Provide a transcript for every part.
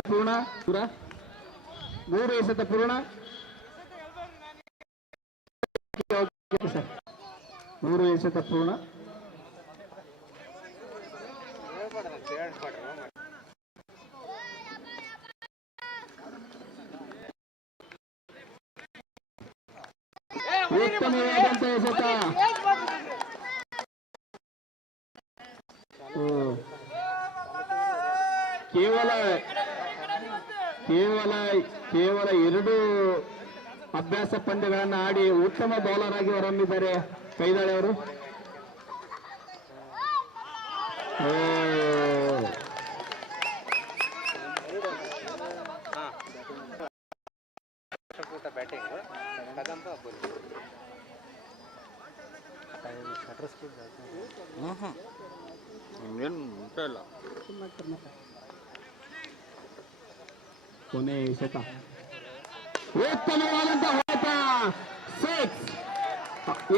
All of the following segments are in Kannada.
ಪೂರ್ಣ ಪೂರ ಮೂರು ಎಸೆತ ಪೂರ್ಣ ಓಕೆ ಸರ್ ಮೂರು ಎಸೆತ ಪೂರ್ಣ ಉತ್ತಮವಾದಂತ ಎಸೆತ ಓ. ಕೇವಲ ಕೇವಲ ಕೇವಲ ಎರಡು ಅಭ್ಯಾಸ ಪಂದ್ಯಗಳನ್ನು ಆಡಿ ಉತ್ತಮ ಬೌಲರ್ ಆಗಿ ಹೊರಹೊಮ್ಮಿದ್ದಾರೆ ಕೈದಾಳೆ ಅವರು. ಕೊನೆ ಎಸೆತ ಉತ್ತಮವಾದಂತ ಹೋರಾಟ. ಸಿಕ್ಸ್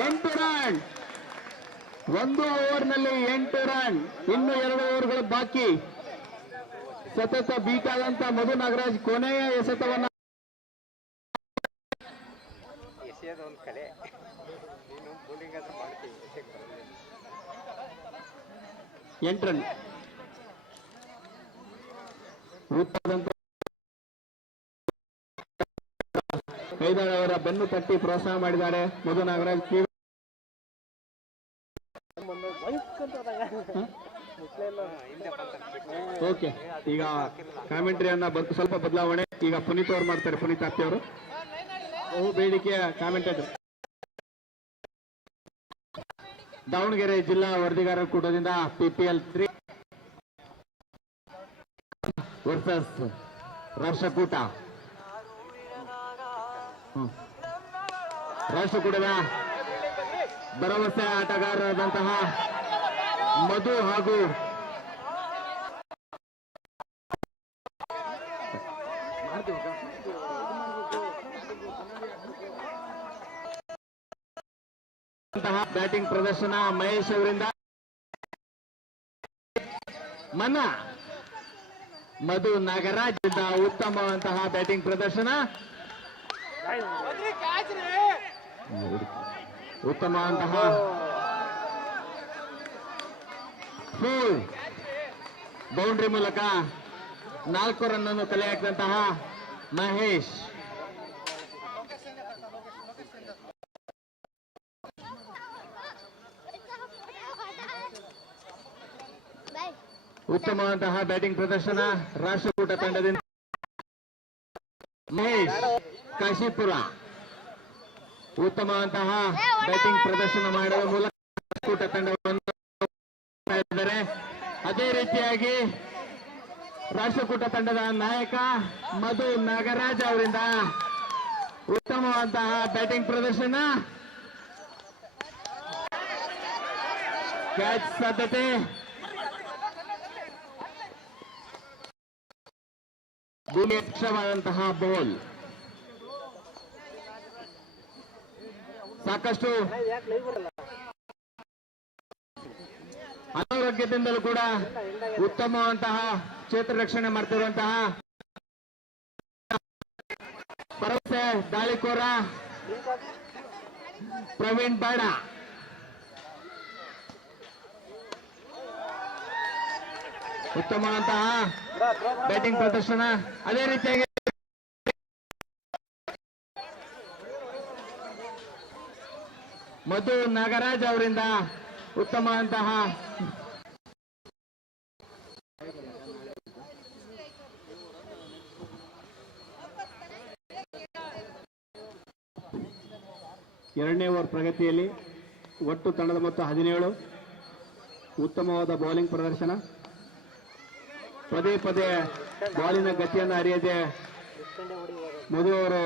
ಎಂಟು ರನ್ ಒಂದು ಓವರ್ನಲ್ಲಿ ಎಂಟು ರನ್ ಇನ್ನು ಎರಡು ಓವರ್ಗಳು ಬಾಕಿ. ಸತತ ಬೀಟಾದಂತ ಮಧು ನಾಗರಾಜ್ ಕೊನೆಯ ಎಸೆತವನ್ನ ಎಂಟ್ರನ್ ಒಂದು ಕಲೆ. ಕೈದಾಳೆ ಅವರ ಬೆನ್ನು ತಟ್ಟಿ ಪ್ರೋತ್ಸಾಹ ಮಾಡಿದ್ದಾರೆ. ಮಧು ನಾಗರಾಜ್ ಓಕೆ ಈಗ ಕಾಮೆಂಟ್ರಿಯನ್ನ ಬಂತು ಸ್ವಲ್ಪ ಬದಲಾವಣೆ. ಈಗ ಪುನೀತ್ ಅವ್ರು ಮಾಡ್ತಾರೆ ಪುನೀತ್ ಅಪ್ಪಿ ಅವರು. ಬಹು ಬೇಡಿಕೆಯ ಕಾಮೆಂಟೇಟರ್ ದಾವಣಗೆರೆ ಜಿಲ್ಲಾ ವರದಿಗಾರರ ಕೂಟದಿಂದ ಪಿಪಿಎಲ್ ತ್ರೀ ವರ್ಸಸ್ ರಾಷ್ಟ್ರಕೂಟ. ರಾಷ್ಟ್ರಕೂಟದ ಭರವಸೆ ಆಟಗಾರರಾದಂತಹ ಮಧು ಹಾಗೂ ಬ್ಯಾಟಿಂಗ್ ಪ್ರದರ್ಶನ ಮಹೇಶ್ ಅವರಿಂದ. ಮನ್ನ ಮಧು ನಾಗರಾಜ್ ಉತ್ತಮವಂತಹ ಬ್ಯಾಟಿಂಗ್ ಪ್ರದರ್ಶನ. ಉತ್ತಮವಂತಹ ಫುಲ್ ಬೌಂಡ್ರಿ ಮೂಲಕ ನಾಲ್ಕು ರನ್ ಅನ್ನು ಕಲೆ ಹಾಕಿದಂತಹ ಮಹೇಶ್. ಉತ್ತಮವಾದಂತಹ ಬ್ಯಾಟಿಂಗ್ ಪ್ರದರ್ಶನ ರಾಷ್ಟ್ರಕೂಟ ತಂಡದಿಂದ. ಮಹೇಶ್ ಕಾಶಿಪುರ. ಉತ್ತಮವಂತಹ ಬ್ಯಾಟಿಂಗ್ ಪ್ರದರ್ಶನ ಮಾಡುವ ಮೂಲಕ ಕೂಟ ತಂಡವನ್ನು ಇದ್ದಾರೆ. ಅದೇ ರೀತಿಯಾಗಿ ರಾಷ್ಟ್ರಕೂಟ ತಂಡದ ನಾಯಕ ಮಧು ನಾಗರಾಜ್ ಅವರಿಂದ ಉತ್ತಮವಾದಂತಹ ಬ್ಯಾಟಿಂಗ್ ಪ್ರದರ್ಶನ. ಕ್ಯಾಚ್ ಸಾಧ್ಯತೆ. ಭೂಮಿ ಯಕ್ಷವಾದಂತಹ ಬೌಲ್ ಸಾಕಷ್ಟು ಅನಾರೋಗ್ಯದಿಂದಲೂ ಕೂಡ ಉತ್ತಮವಂತಹ ಕ್ಷೇತ್ರ ರಕ್ಷಣೆ ಮಾಡ್ತಿರುವಂತಹ ಭರವಸೆ, ದಾಳಿಕೋರ, ಪ್ರವೀಣ್ ಬಾಡ. ಉತ್ತಮವಂತಹ ಬ್ಯಾಟಿಂಗ್ ಪ್ರದರ್ಶನ, ಅದೇ ರೀತಿಯಾಗಿ ಮಧು ನಾಗರಾಜ್ ಅವರಿಂದ ಉತ್ತಮವಂತಹ ಎರಡನೇ ಓವರ್ ಪ್ರಗತಿಯಲ್ಲಿ ಒಟ್ಟು ತಂಡದ ಮೊತ್ತ ಹದಿನೇಳು. ಉತ್ತಮವಾದ ಬೌಲಿಂಗ್ ಪ್ರದರ್ಶನ. ಪದೇ ಪದೇ ಬಾಲಿನ ಗತಿಯನ್ನು ಅರಿಯದೆ ಮಧು ಅವರು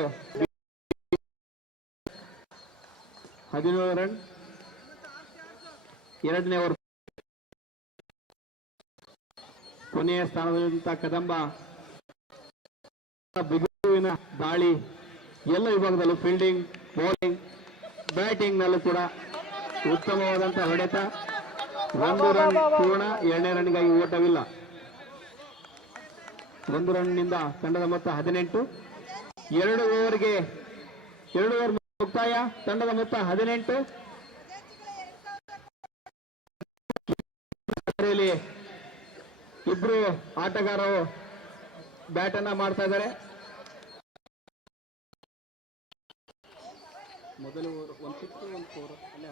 ಹದಿನೇಳು ರನ್, ಎರಡನೇ ಓವರ್ ಕೊನೆಯ ಸ್ಥಾನದಲ್ಲಿರುವಂತಹ ಕದಂಬ. ಬಿಗುವಿನ ದಾಳಿ, ಎಲ್ಲ ವಿಭಾಗದಲ್ಲೂ ಫೀಲ್ಡಿಂಗ್ ಬೌಲಿಂಗ್ ಬ್ಯಾಟಿಂಗ್ ನಲ್ಲೂ ಕೂಡ ಉತ್ತಮವಾದಂತಹ ಹೊಡೆತ. ಒಂದು ರನ್ ಪೂರ್ಣ, ಎರಡನೇ ರನ್ಗಾಗಿ ಓಟವಿಲ್ಲ. ಒಂದು ರನ್ನಿಂದ ತಂಡದ ಮೊತ್ತ ಹದಿನೆಂಟು. ಎರಡು ಓವರ್ಗೆ ಎರಡು ಓವರ್ ಮುಕ್ತಾಯ, ತಂಡದ ಮೊತ್ತ ಹದಿನೆಂಟು. ಇಬ್ರು ಆಟಗಾರರು ಬ್ಯಾಟ್ ಅನ್ನ ಮಾಡ್ತಾ ಇದ್ದಾರೆ. ಮೊದಲು ಒಂದು ಸಿಕ್ಸ್ ಒಂದು ಫೋರ್ ಅಲ್ಲೇ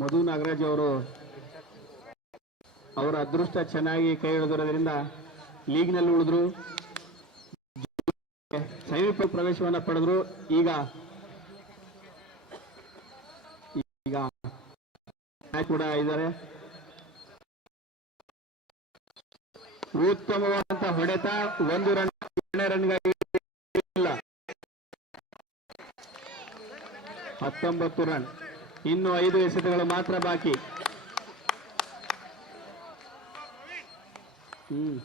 ಮಧು ನಾಗರಾಜ್ ಅವರು ಅವರ ಅದೃಷ್ಟ ಚೆನ್ನಾಗಿ ಕೈ ಹಿಡಿದಿರೋದ್ರಿಂದ ಲೀಗ್ನಲ್ಲಿ ಉಳಿದ್ರು. ಸೈನಿಕ ಪ್ರವೇಶವನ್ನ ಪಡೆದ್ರು. ಈಗ ಈಗ ಕೂಡ ಇದ್ದಾರೆ. ಉತ್ತಮವಾದಂತಹ ಹೊಡೆತ ಒಂದು ರನ್ ರನ್ಗಾಗಿ ಹತ್ತೊಂಬತ್ತು ರನ್. ಇನ್ನು ಐದು ಎಸೆತಗಳು ಮಾತ್ರ ಬಾಕಿ. ಹ್ಮ್.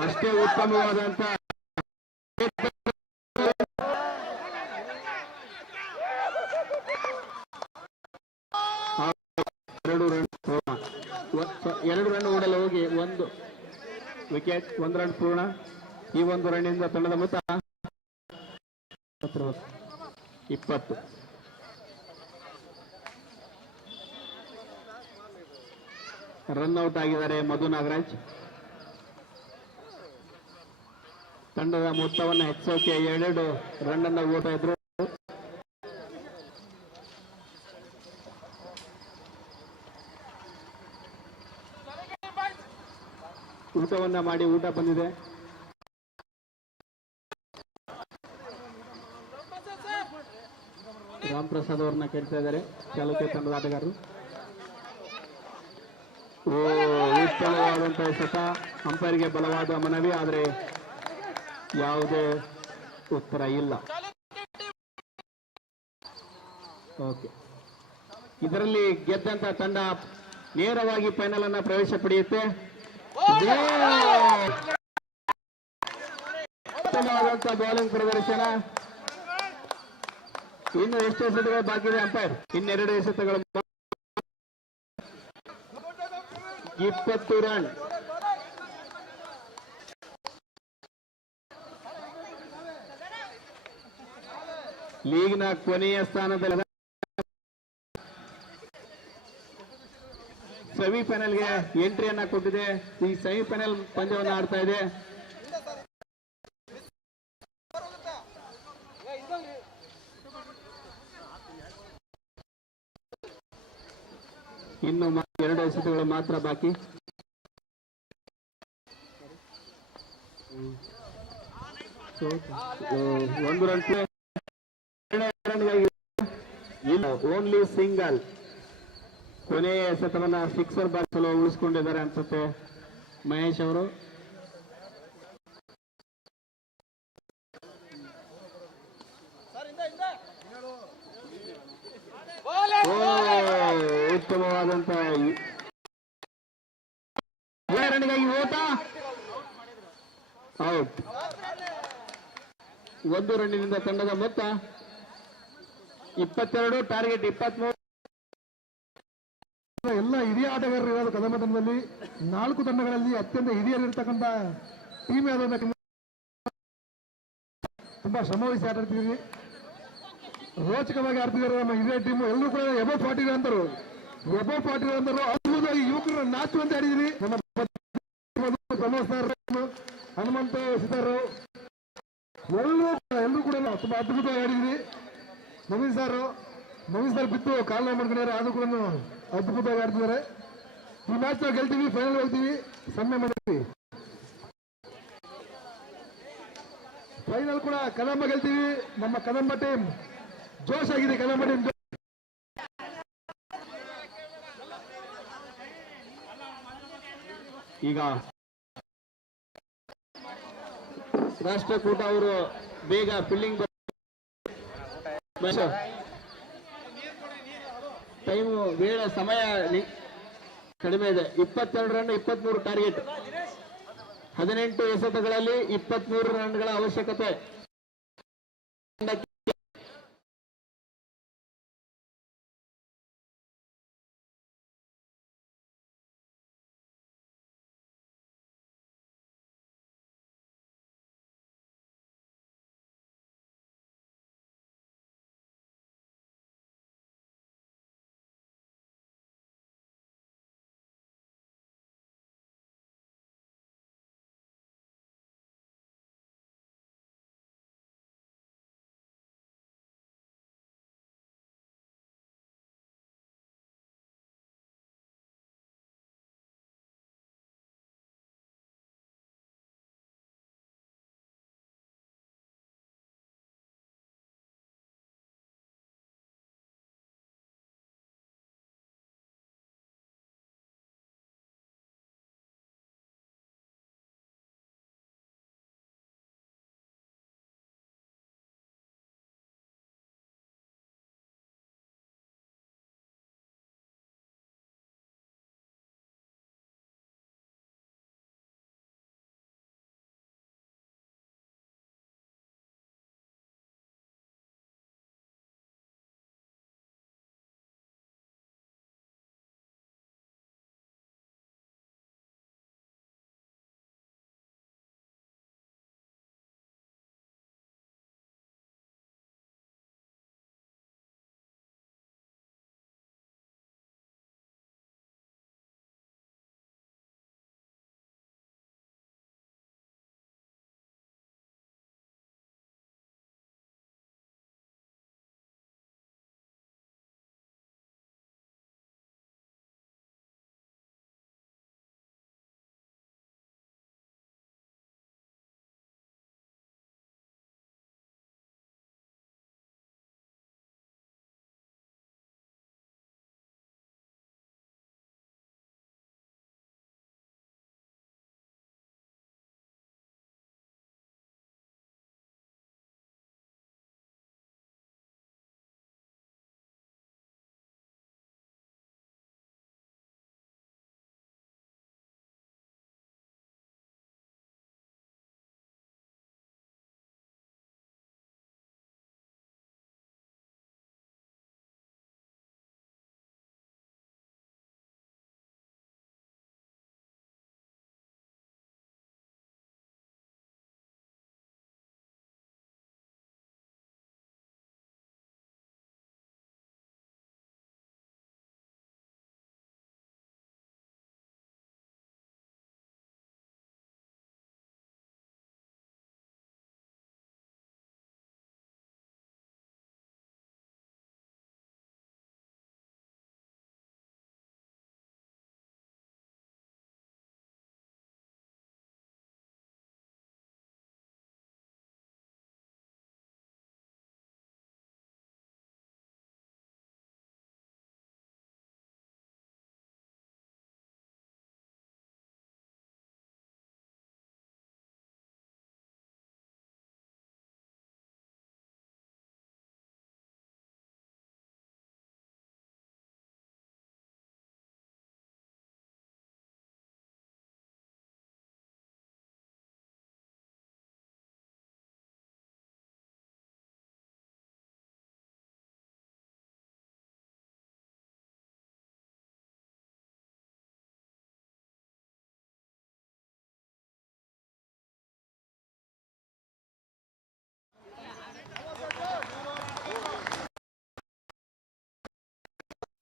ಅಷ್ಟೇ ಉತ್ತಮವಾದಂತಹ ವಿಕೆಟ್, ಒಂದು ರನ್ ಪೂರ್ಣ. ಈ ಒಂದು ರನ್ನಿಂದ ತಂಡದ ಮೊತ್ತ. ಇಪ್ಪತ್ತು. ರನ್ ಔಟ್ ಆಗಿದ್ದಾರೆ ಮಧು ನಾಗರಾಜ್. ತಂಡದ ಮೊತ್ತವನ್ನು ಹೆಚ್ಚೋಕೆ ಎರಡೆರಡು ರನ್ ಅನ್ನ ಓಟ ಇದ್ರು. ಮಾಡಿ ಊಟ ಬಂದಿದೆ. ರಾಮ್ ಪ್ರಸಾದ್ ಅವ್ರನ್ನ ಕೇಳ್ತಾ ಇದ್ದಾರೆ. ಚಾಲುಕ್ಯ ತಂಡದ ಆಟಗಾರರು. ಓ ಉತ್ತಮವಾದಂತಹ ಶತ, ಅಂಪೈರ್ಗೆ ಬಲವಾದ ಮನವಿ, ಆದರೆ ಯಾವುದೇ ಉತ್ತರ ಇಲ್ಲ. ಓಕೆ. ಇದರಲ್ಲಿ ಗೆದ್ದಂತ ತಂಡ ನೇರವಾಗಿ ಫೈನಲ್ ಅನ್ನ ಪ್ರವೇಶ ಪಡೆಯುತ್ತೆ. ಉತ್ತಮವಾದಂತ ಬೌಲಿಂಗ್ ಪ್ರದರ್ಶನ. ಇನ್ನು ಎಷ್ಟು ಎಸೆತಗಳು ಬಾಕಿ ಇದೆ ಅಂಪೈರ್ ಇನ್ನೆರಡು ಎಸೆತಗಳು ಇಪ್ಪತ್ತು ರನ್. ಲೀಗ್ನ ಕೊನೆಯ ಸ್ಥಾನದಲ್ಲಿ ಸೆಮಿಫೈನಲ್ಗೆ ಎಂಟ್ರಿಯನ್ನ ಕೊಟ್ಟಿದೆ. ಈ ಸೆಮಿಫೈನಲ್ ಪಂದ್ಯವನ್ನು ಆಡ್ತಾ ಇದೆ. ಇನ್ನು ಎರಡು ಎಸೆತಗಳು ಮಾತ್ರ ಬಾಕಿ. ಒಂದು ರನ್. Only single. ಕೊನೆಯ ಎಸೆತವನ್ನ ಸಿಕ್ಸರ್ ಬಾಕ್ಸಲು ಉಳಿಸ್ಕೊಂಡಿದ್ದಾರೆ ಅನ್ಸುತ್ತೆ. ಮಹೇಶ್ ಅವರು. ಓ ಉತ್ತಮವಾದಂತ ರನ್ಗಾಗಿ ಓಟ. ಔಟ್ ಒಂದು ರನ್ನಿನಿಂದ ತಂಡದ ಮೊತ್ತ ಇಪ್ಪತ್ತೆರಡು, ಟಾರ್ಗೆಟ್ ಇಪ್ಪತ್ಮೂರು. ಎಲ್ಲ ಹಿರಿಯ ಆಟಗಾರರು ಇರೋದು ಕದಮ ತಂಡದಲ್ಲಿ ನಾಲ್ಕು ತಂಡಗಳಲ್ಲಿ ಅತ್ಯಂತ ಹಿರಿಯರಿರ್ತಕ್ಕಂಥ ಟೀಮ್ ಯಾವ್ದು ತುಂಬಾ ಶ್ರಮವಹಿಸಿ ಆಟಾಡ್ತಿದ್ದೀವಿ. ರೋಚಕವಾಗಿ ಆಡ್ತಿದ್ದಾರೆ ನಮ್ಮ ಹಿರಿಯ ಟೀಮ್ ಎಲ್ಲರೂ ಕೂಡ ಎಬೋ ಫಾರ್ಟಿ ಅಂತರು ಎಬೋ ಫಾರ್ಟಿ ಅಂದರು. ಅದ್ಭುತವಾಗಿ ನಾಚು ಅಂತ ಆಡಿದಿರಿ ನಮ್ಮ ಹನುಮಂತ ಸಿದ್ದರು ಎಲ್ಲರೂ ಎಲ್ಲರೂ ಕೂಡ ತುಂಬಾ ಅದ್ಭುತವಾಗಿ ಆಡಿದಿರಿ ನವೀನ್ ಸಾರು, ನವೀನ್ ಸರ್ ಬಿತ್ತು ಕಾಲ್ ನೋವು ಮಾಡ್ಕೊಂಡಿದ್ದಾರೆ. ಆದ್ರೂ ಕೂಡ ಅದ್ಭುತವಾಗಿ ಆಡ್ತಿದ್ದಾರೆ ಈ ಮ್ಯಾಚ್ ಗೆಲ್ತೀವಿ ಫೈನಲ್ ಹೋಗ್ತೀವಿ. ಸಮ್ಮೆ ಮಾಡ್ತೀವಿ. ಫೈನಲ್ ಕೂಡ ಕದಂಬ ಗೆಲ್ತೀವಿ. ನಮ್ಮ ಕದಂಬ ಟೀಮ್ ಜೋಶ್ ಆಗಿದೆ ಕದಂಬ ಟೀಮ್ ಈಗ ರಾಷ್ಟ್ರಕೂಟ ಅವರು ಬೇಗ ಫೀಲ್ಡಿಂಗ್ ಟೈಮು ವೇಳೆ ಸಮಯ ಕಡಿಮೆ ಇದೆ. ಇಪ್ಪತ್ತೆರಡು ರನ್ ಇಪ್ಪತ್ಮೂರು ಟಾರ್ಗೆಟ್. ಹದಿನೆಂಟು ಎಸೆತಗಳಲ್ಲಿ ಇಪ್ಪತ್ಮೂರು ರನ್ಗಳ ಅವಶ್ಯಕತೆ.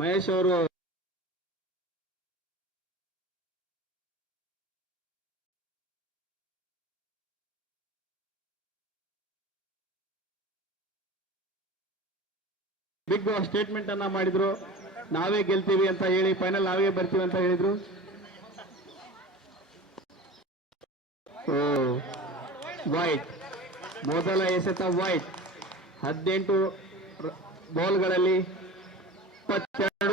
ಮಹೇಶ್ ಅವರು ಬಿಗ್ ಬಾಸ್ ಸ್ಟೇಟ್ಮೆಂಟ್ ಅನ್ನ ಮಾಡಿದ್ರು. ನಾವೇ ಗೆಲ್ತೀವಿ ಅಂತ ಹೇಳಿ ಫೈನಲ್ ನಾವೇ ಬರ್ತೀವಿ ಅಂತ ಹೇಳಿದ್ರು. ಓ ವೈಟ್ ಮೊದಲ ಎಸೆತ ವೈಟ್. ಹದಿನೆಂಟು ಬಾಲ್ಗಳಲ್ಲಿ ಇಪ್ಪತ್ತೆರಡು.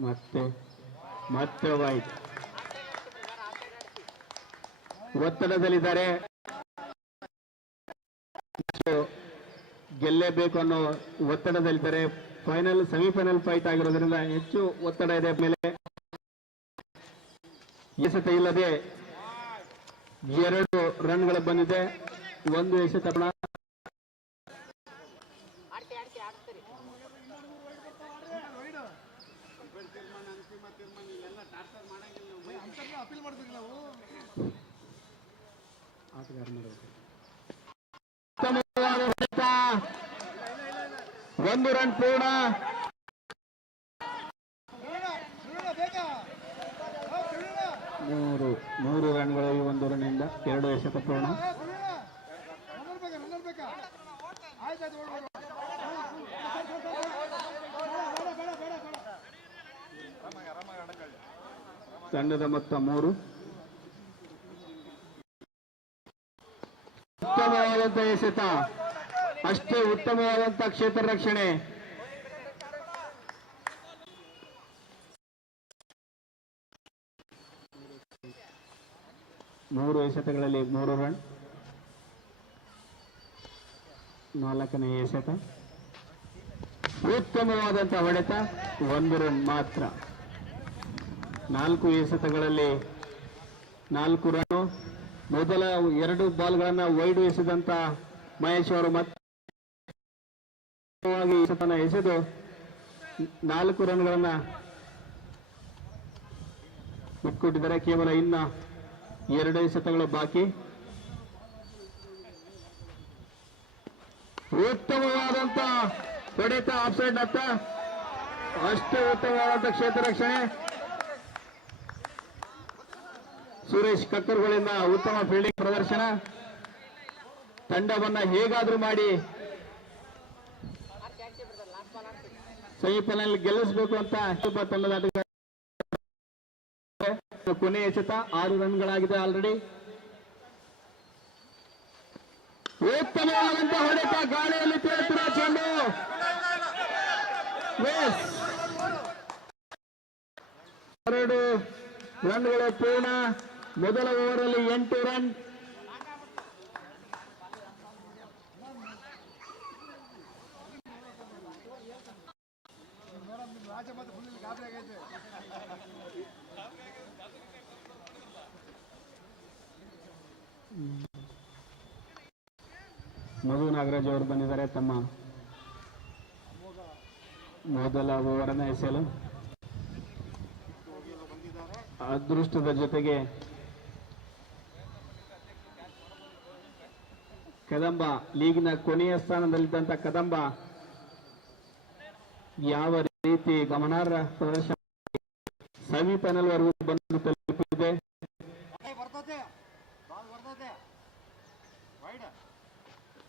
ಮತ್ತೆ ಮತ್ತೆ ವೈಟ್. ಒತ್ತಡದಲ್ಲಿದ್ದಾರೆ. ಗೆಲ್ಲೇಬೇಕು ಅನ್ನೋ ಒತ್ತಡದಲ್ಲಿದ್ದಾರೆ. ಫೈನಲ್, ಸೆಮಿಫೈನಲ್ ಫೈಟ್ ಆಗಿರೋದ್ರಿಂದ ಹೆಚ್ಚು ಒತ್ತಡ ಇದೆ ಮೇಲೆ. ಎಸೆತ ಇಲ್ಲದೆ ಎರಡು ರನ್ಗಳು ಬಂದಿದೆ. ಒಂದು ಎಸೆತ ಕೂಡ ಅಪೀಲ್ ಮಾಡ್ತೀವಿ ನಾವು ಉತ್ತಮವಾದ ಹೊಡೆತ ಒಂದು ರನ್ ಪೂರ್ಣ ಬೇಗ ಮೂರು ಮೂರು ರನ್ಗಳು ಈ ಒಂದು ರನ್ನಿಂದ ಎರಡು ಎಸೆತ ಪೂರ್ಣ. ತಂಡದ ಮೊತ್ತ ಮೂರು. ಉತ್ತಮವಾದಂತಹ ಎಸೆತ ಅಷ್ಟೇ ಉತ್ತಮವಾದಂತಹ ಕ್ಷೇತ್ರ ರಕ್ಷಣೆ. ಮೂರು ಎಸೆತಗಳಲ್ಲಿ ಮೂರು ರನ್ ನಾಲ್ಕನೇ ಎಸೆತ ಉತ್ತಮವಾದಂತಹ ಹೊಡೆತ ಒಂದು ರನ್ ಮಾತ್ರ. ನಾಲ್ಕು ಎಸೆತಗಳಲ್ಲಿ ನಾಲ್ಕು ರನ್ ಮೊದಲ ಎರಡು ಬಾಲ್ಗಳನ್ನ ವೈಡ್ ಎಸೆದಂತ ಮಹೇಶ್ ಅವರು ಮತ್ತೆ ಎಸೆತನ ಎಸೆದು ನಾಲ್ಕು ರನ್ಗಳನ್ನ ಬಿಟ್ಕೊಟ್ಟಿದ್ದಾರೆ ಕೇವಲ ಇನ್ನ ಎರಡು ಸತಗಳು ಬಾಕಿ. ಉತ್ತಮವಾದಂತ ಹೊಡೆತ ಆಫ್ಸೈಡ್ ಅತ್ತ ಅಷ್ಟು ಉತ್ತಮವಾದಂತ ಕ್ಷೇತ್ರ ರಕ್ಷಣೆ. ಸುರೇಶ್ ಕಕ್ಕರ್ಗಳಿಂದ ಉತ್ತಮ ಫೀಲ್ಡಿಂಗ್ ಪ್ರದರ್ಶನ. ತಂಡವನ್ನ ಹೇಗಾದ್ರೂ ಮಾಡಿ ಸೆಮಿಫೈನಲ್ ಗೆಲ್ಲಿಸಬೇಕು ಅಂತ. ತಂಡದ ಆಟಗಾರ ಕೊನೆ ಎಸೆತ ಆರು ರನ್ಗಳಾಗಿದೆ ಆಲ್ರೆಡಿ. ಉತ್ತಮವಾದಂತ ಹೊಡೆತ ಗಾಳಿಯಲ್ಲಿ ತೇತುರ ಚೆಂಡು. ಎರಡು ರನ್ಗಳು ಪೂರ್ಣ. ಮೊದಲ ಓವರಲ್ಲಿ ಎಂಟು ರನ್. ರಾಜ ಮತ್ತೆ ಮಧು ನಾಗರಾಜ್ ಅವರು ಬಂದಿದ್ದಾರೆ. ತಮ್ಮ ಮೊದಲ ಓವರನ್ನ ಎಸೆಯಲು. ಅದೃಷ್ಟದ ಜೊತೆಗೆ ಕದಂಬ ಲೀಗ್ನ ಕೊನೆಯ ಸ್ಥಾನದಲ್ಲಿದ್ದಂತ ಕದಂಬ ಯಾವ ರೀತಿ ಗಮನಾರ್ಹ ಪ್ರದರ್ಶನ ಸೆಮಿಫೈನಲ್ ವರೆಗೂ ಬಂದು ತಲುಪಿದೆ ಬರ್ತದೆ ಬಾಲ್ ಬರ್ತದೆ ವೈಡ್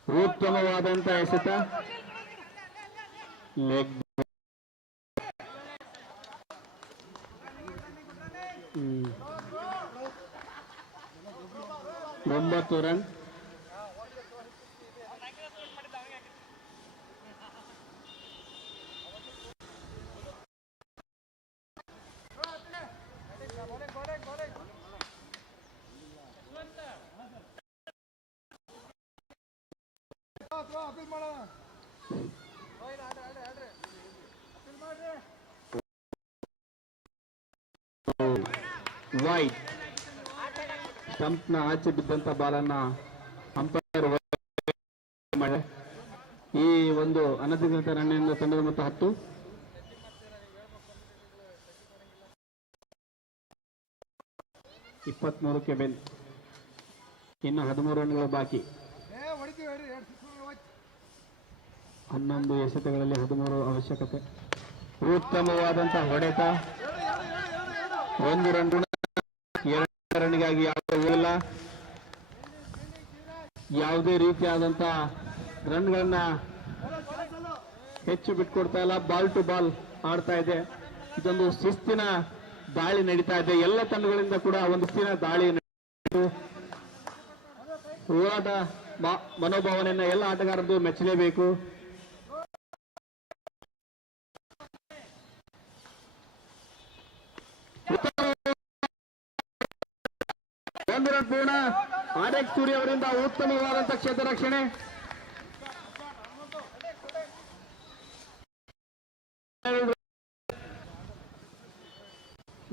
ಉತ್ತಮವಾದಂತ ಎಸೆತ ಲೆಗ್ ಹ್ಮ್. ಒಂಬತ್ತು ರನ್ ಸ್ಟಂಪ್ನ ಆಚೆ ಬಿದ್ದಂತ ಬಾಲನ್ನ ಅಂಪೈರ್ ಈ ಒಂದು ಅನಧಿಕೃತ ರನ್ನಿಂದ ತಂಡದ ಮೊತ್ತ ಹತ್ತು. ಇಪ್ಪತ್ಮೂರಕ್ಕೆ ಬೆನ್. ಇನ್ನು ಹದಿಮೂರು ರನ್ಗಳು ಬಾಕಿ. ಹನ್ನೊಂದು ಎಸೆತಗಳಲ್ಲಿ ಹದಿಮೂರು ಅವಶ್ಯಕತೆ. ಉತ್ತಮವಾದಂತಹ ಹೊಡೆತ. ಒಂದು ರನ್ ಎರಡು ಯಾವುದಿಲ್ಲ ಯಾವುದೇ ಇಲ್ಲ ಯಾವುದೇ ರೀತಿಯಾದಂತ ರನ್ಗಳನ್ನ ಹೆಚ್ಚು ಬಿಟ್ಕೊಡ್ತಾ ಇಲ್ಲ. ಬಾಲ್ ಟು ಬಾಲ್ ಆಡ್ತಾ ಇದೆ. ಇದೊಂದು ಶಿಸ್ತಿನ ದಾಳಿ ನಡೀತಾ ಇದೆ. ಎಲ್ಲ ತಂಡಗಳಿಂದ ಕೂಡ ಒಂದು ಶಿಸ್ತಿನ ದಾಳಿ. ಹೋರಾಟ ಮನೋಭಾವನೆಯನ್ನ ಎಲ್ಲ ಆಟಗಾರರು ಮೆಚ್ಚಲೇಬೇಕು. ಪೂರ್ಣ. ಆರ್ಯಕ್ ಸೂರಿ ಅವರಿಂದ ಉತ್ತಮವಾದಂತಹ ಕ್ಷೇತ್ರ ರಕ್ಷಣೆ.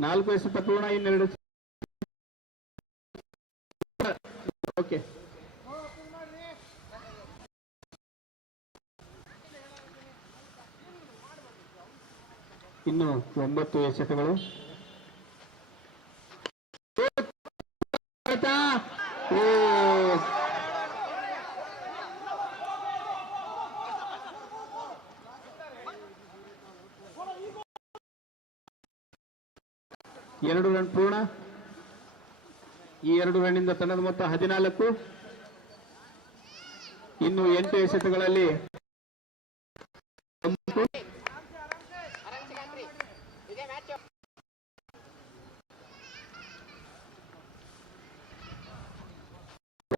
ನಾಲ್ಕು ಎಸೆತ ಪೂರ್ಣ, ಇನ್ನೆರಡು ಓಕೆ. ಇನ್ನು ಒಂಬತ್ತು ಎಸೆತಗಳು ಆಯ್ತಾ? ಓ ಎರಡು ರನ್ ಪೂರ್ಣ. ಈ ಎರಡು ರನ್ನಿಂದ ತಂಡದ ಮೊತ್ತ ಹದಿನಾಲ್ಕು. ಇನ್ನು ಎಂಟು ಎಸೆತಗಳಲ್ಲಿ ಒಂಬತ್ತು.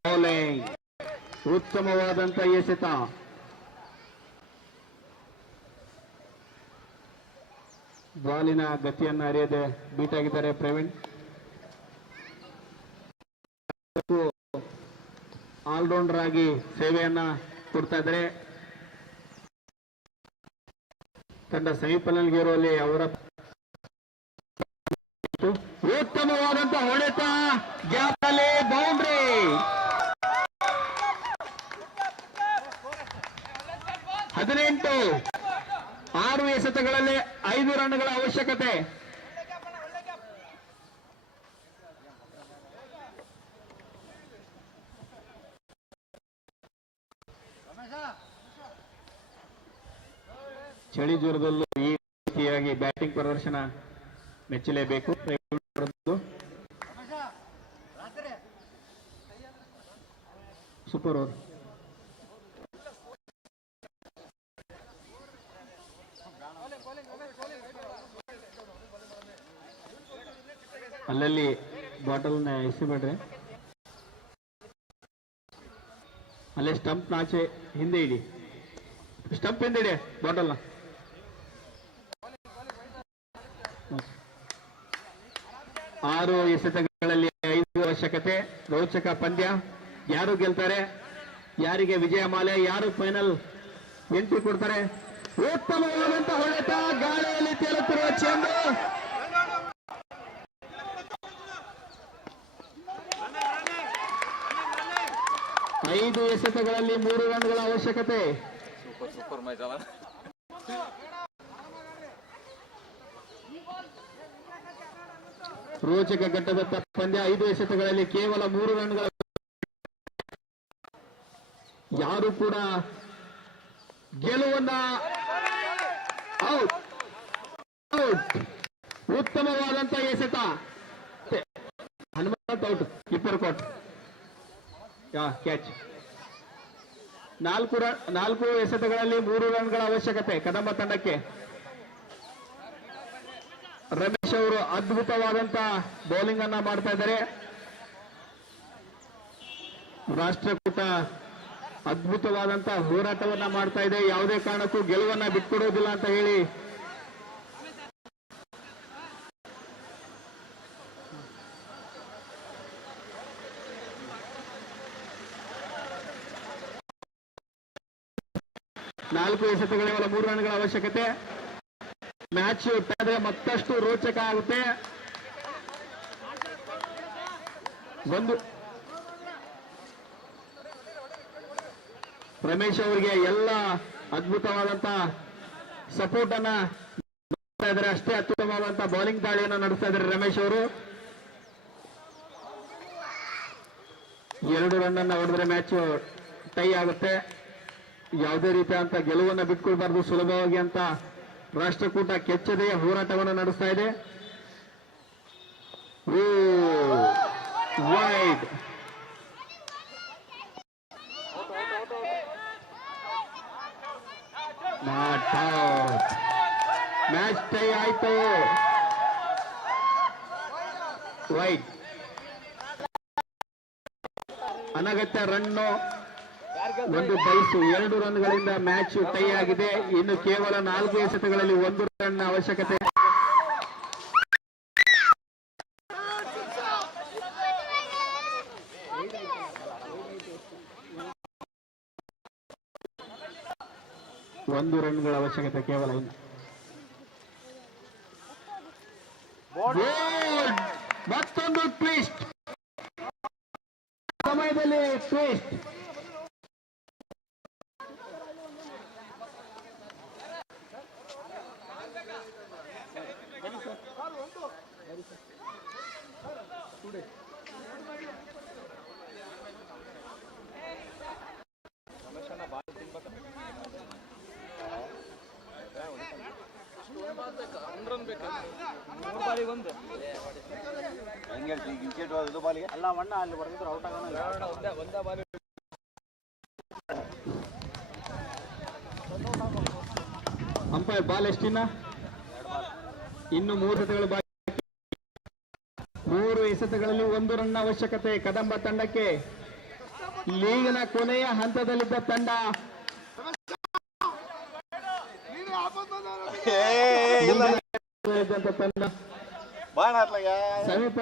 ಬೌಲಿಂಗ್ ಉತ್ತಮವಾದಂತ ಎಸೆತ. ಬಾಲಿನ ಗತಿಯನ್ನ ಅರಿಯದೆ ಬೀಟ್ ಆಗಿದ್ದಾರೆ ಪ್ರವೀಣ್. ಆಲ್ರೌಂಡರ್ ಆಗಿ ಸೇವೆಯನ್ನ ಕೊಡ್ತಾ ಇದ್ದಾರೆ. ತಂಡ ಸೆಮಿಫೈನಲ್ಗೆ ಇರುವಲ್ಲಿ ಅವರ ಉತ್ತಮವಾದಂತ ಹೊಡೆತ ಗ್ಯಾಪ್ ಅಲ್ಲಿ ಬೌಂಡ್ರಿ ಹದಿನೆಂಟು ಆರು ಎಸೆತಗಳಲ್ಲಿ ಐದು ರನ್ಗಳ ಅವಶ್ಯಕತೆ. ಚಳಿ ಜ್ವರದಲ್ಲೂ ಈ ರೀತಿಯಾಗಿ ಬ್ಯಾಟಿಂಗ್ ಪ್ರದರ್ಶನ ಮೆಚ್ಚಲೇಬೇಕು. ಸೂಪರ್ ಓವರ್ ಅಲ್ಲಲ್ಲಿ ಬಾಟಲ್ನ ಎಸಿಬೇಡ್ರಿ ಅಲ್ಲೇ ಸ್ಟಂಪ್ ನಾಚೆ ಹಿಂದೆ ಇಡಿ. ಸ್ಟಂಪ್ ಹಿಂದೆ ಇಡಿ ಬಾಟಲ್ನ. ಆರು ಎಸೆತಗಳಲ್ಲಿ ಐದು ಅವಶ್ಯಕತೆ, ರೋಚಕ ಪಂದ್ಯ. ಯಾರು ಗೆಲ್ತಾರೆ? ಯಾರಿಗೆ ವಿಜಯ ಮಾಲೆ? ಯಾರು ಫೈನಲ್ ಎಂಟ್ರಿ ಕೊಡ್ತಾರೆ? ಉತ್ತಮವಾದಂತಹ ಹೊಡೆತ ಗಾಳಿಯಲ್ಲಿ ತೇಲುತ್ತಿರುವ ಚೆಂಡು ಐದು ಎಸೆತಗಳಲ್ಲಿ ಮೂರು ರನ್ಗಳ ಅವಶ್ಯಕತೆ. ರೋಚಕ ಘಟ್ಟದತ್ತ ಪಂದ್ಯ ಐದು ಎಸೆತಗಳಲ್ಲಿ ಕೇವಲ ಮೂರು ರನ್ಗಳ. ಯಾರು ಕೂಡ ಗೆಲುವನ್ನ ಔಟ್. ಔಟ್. ಉತ್ತಮವಾದಂತ ಎಸೆತ ಹನುಮಂತ ಔಟ್. ಇಪ್ಪರ್ ಕೋಟ್. ಕ್ಯಾಚ್ ನಾಲ್ಕು ರನ್ ನಾಲ್ಕು ಎಸೆತಗಳಲ್ಲಿ ಮೂರು ರನ್ಗಳ ಅವಶ್ಯಕತೆ ಕದಂಬ ತಂಡಕ್ಕೆ. ರಮೇಶ್ ಅವರು ಅದ್ಭುತವಾದಂತ ಬೌಲಿಂಗ್ ಅನ್ನ ಮಾಡ್ತಾ ಇದ್ದಾರೆ. ರಾಷ್ಟ್ರಕೂಟ ಅದ್ಭುತವಾದಂತಹ ಹೋರಾಟವನ್ನ ಮಾಡ್ತಾ ಇದೆ. ಯಾವುದೇ ಕಾರಣಕ್ಕೂ ಗೆಲುವನ್ನ ಬಿಟ್ಕೊಡೋದಿಲ್ಲ ಅಂತ ಹೇಳಿ ನಾಲ್ಕು ಎಸೆತಗಳಿಗೆಲ್ಲ ಮೂರು ರನ್ಗಳ ಅವಶ್ಯಕತೆ. ಮ್ಯಾಚ್ ಮತ್ತಷ್ಟು ರೋಚಕ ಆಗುತ್ತೆ. ಒಂದು ರಮೇಶ್ ಅವರಿಗೆ ಎಲ್ಲ ಅದ್ಭುತವಾದಂತ ಸಪೋರ್ಟ್ ಅನ್ನ ಇದ್ದಾರೆ. ಅಷ್ಟೇ ಅತ್ಯುತ್ತಮವಾದಂತಹ ಬೌಲಿಂಗ್ ದಾಳಿಯನ್ನು ನಡೆಸ್ತಾ ಇದ್ದಾರೆ ರಮೇಶ್ ಅವರು. ಎರಡು ರನ್ ಅನ್ನ ಹೊಡೆದ್ರೆ ಮ್ಯಾಚ್ ಟೈ ಆಗುತ್ತೆ. ಯಾವುದೇ ರೀತಿಯಾದಂತ ಗೆಲುವನ್ನ ಬಿಟ್ಕೊಳ್ಬಾರ್ದು ಸುಲಭವಾಗಿ ಅಂತ ರಾಷ್ಟ್ರಕೂಟ ಕೆಚ್ಚದೆಯ ಹೋರಾಟವನ್ನು ನಡೆಸ್ತಾ ಇದೆ. ವೈಡ್. ಮ್ಯಾಚ್ ಟೈ ಆಯ್ತು. ವೈಟ್ ಅನಗತ್ಯ ರನ್ನು ಒಂದು ಬೈಸು ಎರಡು ರನ್ಗಳಿಂದ ಮ್ಯಾಚ್ ಟೈ ಆಗಿದೆ. ಇನ್ನು ಕೇವಲ ನಾಲ್ಕು ಎಸೆತಗಳಲ್ಲಿ ಒಂದು ರನ್ ಅವಶ್ಯಕತೆ. ಒಂದು ರನ್ಗಳ ಅವಶ್ಯಕತೆ ಕೇವಲ! ಮತ್ತೊಂದು ಟ್ವಿಸ್ಟ್. ಸಮಯದಲ್ಲಿ ಟ್ವಿಸ್ಟ್. ಅಂಪೈರ್ ಬಾಲ್ ಎಷ್ಟಿನ ಇನ್ನು ಮೂರು ಸತಗಳು ಬಾಕಿ ಮೂರು ಎಸೆತಗಳಲ್ಲಿ ಒಂದು ರನ್ ಅವಶ್ಯಕತೆ ಕದಂಬ ತಂಡಕ್ಕೆ ಲೀಗಿನ ಕೊನೆಯ ಹಂತದಲ್ಲಿದ್ದ ತಂಡ ಸಮೀಪ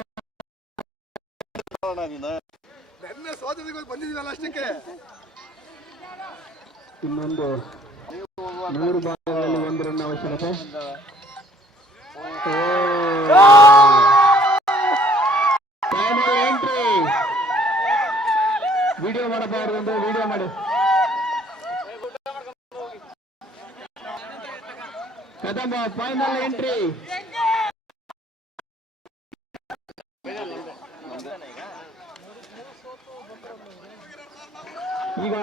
ನೆನ್ನೆ ಬಂದಿದ್ದೀವಲ್ಲ ಅಷ್ಟಕ್ಕೆ. ಇನ್ನೊಂದು ನೂರು ಬಾಲ್ಗಳಲ್ಲಿ ಒಂದು ರನ್ ಅವಶ್ಯಕತೆ? ವಿಡಿಯೋ ಮಾಡಬಾರ್ದು ಅಂದ್ರೆ ವಿಡಿಯೋ ಮಾಡಿ. ಕದಂಬ ಫೈನಲ್ ಎಂಟ್ರಿ ಈಗ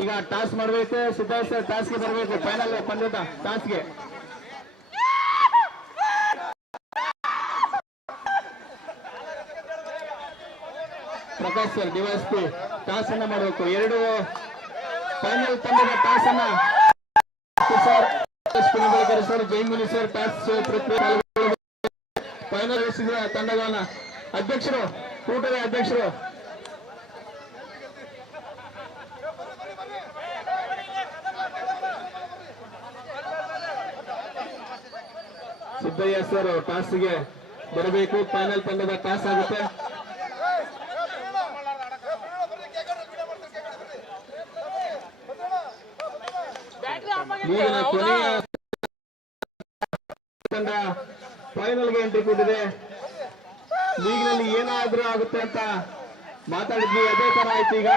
ಈಗ ಟಾಸ್ ಮಾಡಬೇಕು, ಸಿದ್ಧಾರ್ಥ ಸರ್ ಟಾಸ್ಗೆ ಬರಬೇಕು ಫೈನಲ್ ಪಂದ್ಯದ ಟಾಸ್ಗೆ. ಪ್ರಕಾಶ್ ಸರ್ ಡಿವೈಎಸ್ಪಿ ಟಾಸ್ ಅನ್ನ ಮಾಡಬೇಕು. ಎರಡು ಫೈನಲ್ ಪಂದ್ಯದ ಟಾಸ್ ಅನ್ನ ಸರ್ ಸರ್ ಸರ್, ಟಾಸ್, ಪ್ರಕ್ರಿಯೆ. ಫೈನಲ್ ಎಸೆದ ತಂಡಗಳನ್ನ. ಅಧ್ಯಕ್ಷರು ಕೂಟದ ಅಧ್ಯಕ್ಷರು. ಸಿದ್ದಯ್ಯ ಸರ್ ಟಾಸ್ಗೆ ಬರಬೇಕು. ಫೈನಲ್ ತಂಡದ ಟಾಸ್ ಆಗುತ್ತೆ. ಕೊನೆಯ ತಂಡ. ಫೈನಲ್ಗೆ ಎಂಟ್ರಿ ಕೊಟ್ಟಿದೆ. ಲೀಗ್ನಲ್ಲಿ ಏನಾದ್ರೂ ಆಗುತ್ತೆ ಅಂತ ಮಾತಾಡಿದ್ವಿ. ಅದೇ ತರ ಆಯ್ತು ಈಗ.